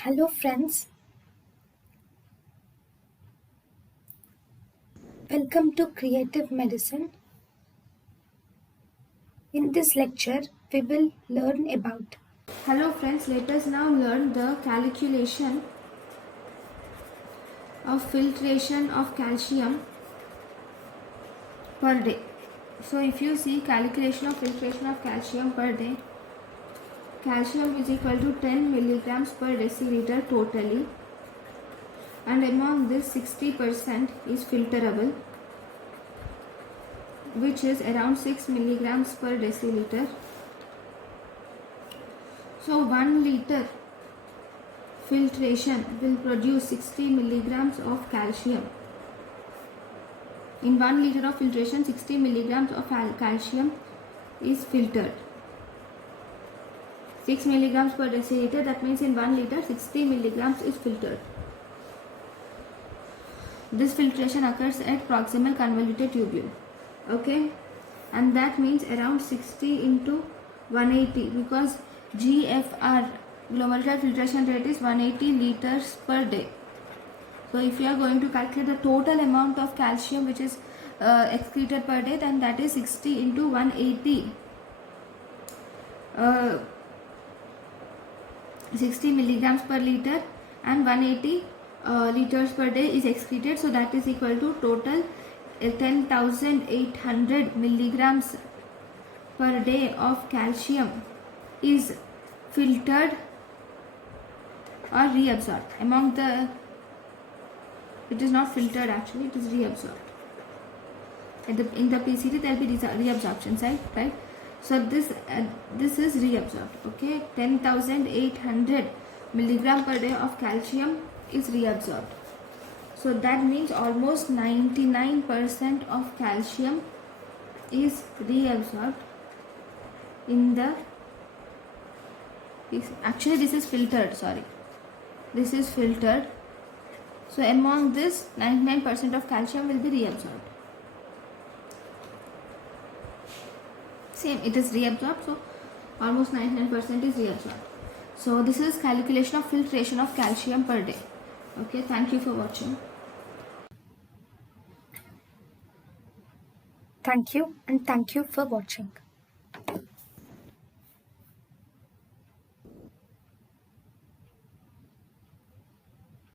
Hello friends, welcome to Creative Medicine. In this lecture, we will learn about. Hello friends, let us now learn the calculation of filtration of calcium per day. So if you see calculation of filtration of calcium per day, calcium is equal to 10 milligrams per deciliter totally, and among this 60% is filterable, which is around 6 milligrams per deciliter. So 1 liter filtration will produce 60 milligrams of calcium. In 1 liter of filtration, 60 milligrams of calcium is filtered. 6 milligrams per deciliter, that means in 1 liter 60 milligrams is filtered. This filtration occurs at proximal convoluted tubule. Okay, and that means around 60 into 180, because GFR, glomerular filtration rate, is 180 liters per day. So if you are going to calculate the total amount of calcium which is excreted per day, then that is 60 into 180. 60 milligrams per liter and 180 liters per day is excreted, so that is equal to total 10,800 milligrams per day of calcium is filtered or reabsorbed. Among the, it is not filtered actually, it is reabsorbed. In the PCT there will be reabsorption side, right? So this is reabsorbed. Okay, 10,800 milligram per day of calcium is reabsorbed. So that means almost 99% of calcium is reabsorbed in the, actually this is filtered, sorry, this is filtered. So among this, 99% of calcium will be reabsorbed. Same, it is reabsorbed, so almost 99% is reabsorbed. So this is calculation of filtration of calcium per day. Okay, thank you for watching. Thank you and thank you for watching.